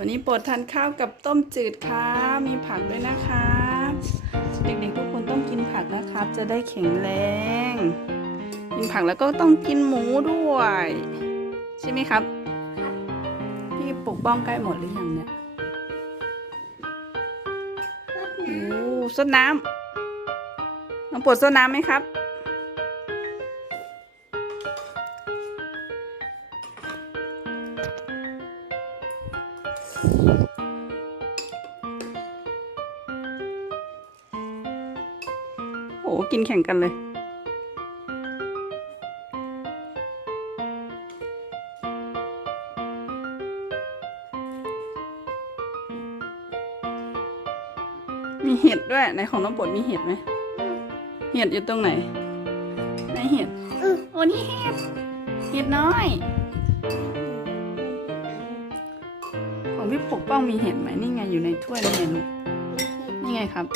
วันนี้โปรดทานข้าวกับต้มจืดครับมีผักด้วยนะครับเด็กๆทุกคนต้องกินผักนะครับ จะได้แข็งแรง กินผักแล้วก็ต้องกินหมูด้วย ใช่ไหมครับ พี่ปกป้องใกล้หมดหรือยังเนี่ยโอ้สดน้ำน้องปรดสดน้ำไหมครับ โอ้กินแข่งกันเลย มีเห็ดด้วย ในของน้องปดมีเห็ดไหม เห็ดอยู่ตรงไหนไหนเห็ดโอ้นี่เห็ด เห็ดน้อย ของพี่ปกป้องมีเห็ดไหมนี่ไงอยู่ในถ้วยนี่ไงลูกนี่ไงครับ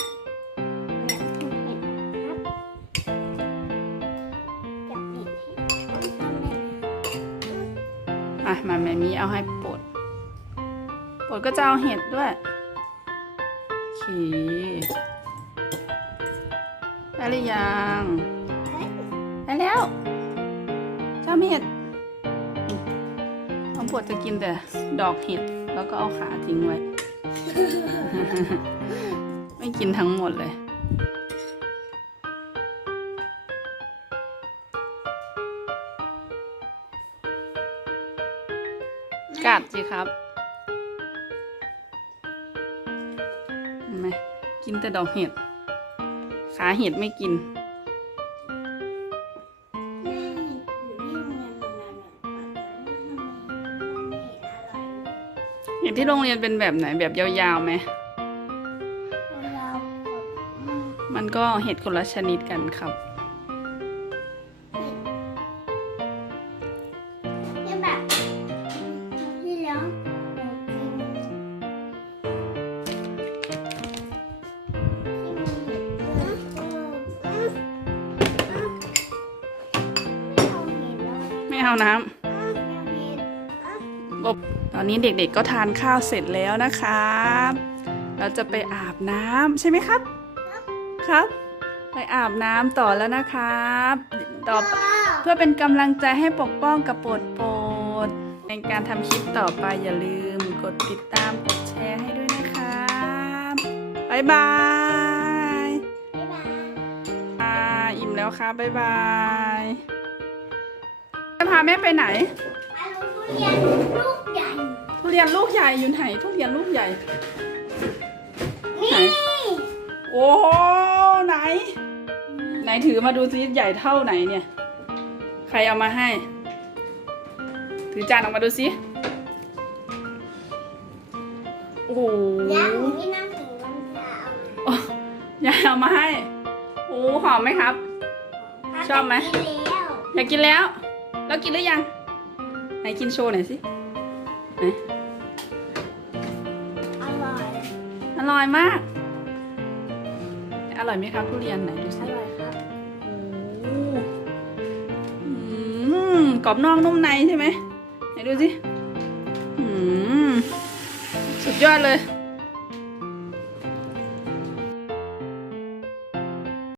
อะมาแม่มีเอาให้ปดปดก็จะเอาเห็ดด้วยโอเคได้หรือยังได้แล้วเจ้าเห็ดน้องปวดจะกินแต่ดอกเห็ด แล้วก็เอาขาทิ้งไว้ ไม่กินทั้งหมดเลยกัดสิครับเห็นไหมกินแต่ดอกเห็ด ขาเห็ดไม่กิน เห็ดที่โรงเรียนเป็นแบบไหนแบบยาวๆไหมมันก็เห็ดคนละชนิดกันครับไม่เอาน้ำ ตอนนี้เด็กๆก็ทานข้าวเสร็จแล้วนะครับ เราจะไปอาบน้ำใช่ไหมครับ ครับ ไปอาบน้ำต่อแล้วนะครับต่อไปเพื่อเป็นกำลังใจให้ปกป้องกับโปรดโปรดในการทำคลิปต่อไปอย่าลืมกดติดตามกดแชร์ให้ด้วยนะครับบ๊ายบายอ่าอิ่มแล้วครับบ๊ายบายจะพาแม่ไปไหน ทุเรียนลูกใหญ่อยู่ไหนทุเรียนลูกใหญ่ไหนโอ้โหไหน ไหนถือมาดูซิใหญ่เท่าไหนเนี่ย ใครเอามาให้ ถือจานออกมาดูซิโอ้โหโอ้ยายเอามาให้โอ้หอมไหมครับ ชอบไหมอยากกินแล้ว แล้วกินหรือยัง ไหนกินโชว์หน่อยสิไหนอร่อย อร่อยมาก อร่อยไหมครับทุเรียนไหนดูอสิร่อยครับโอ้อืมกรอบนอกนุ่มในใช่ไหมไหนดูสิอืมสุดยอดเลย